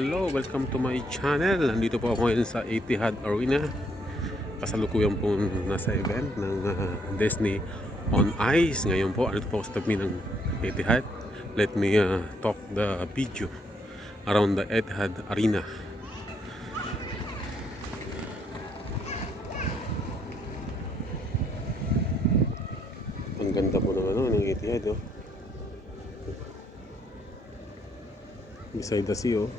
Hello, welcome to my channel. Nandito po ako ngayon sa Etihad Arena. Kasalukuyan po nasa event ng Disney on Ice. Ngayon po, ano po sa tabi ng Etihad. Let me talk the video around the Etihad Arena. Ang ganda po ng Etihad, oh. Beside the sea, oh.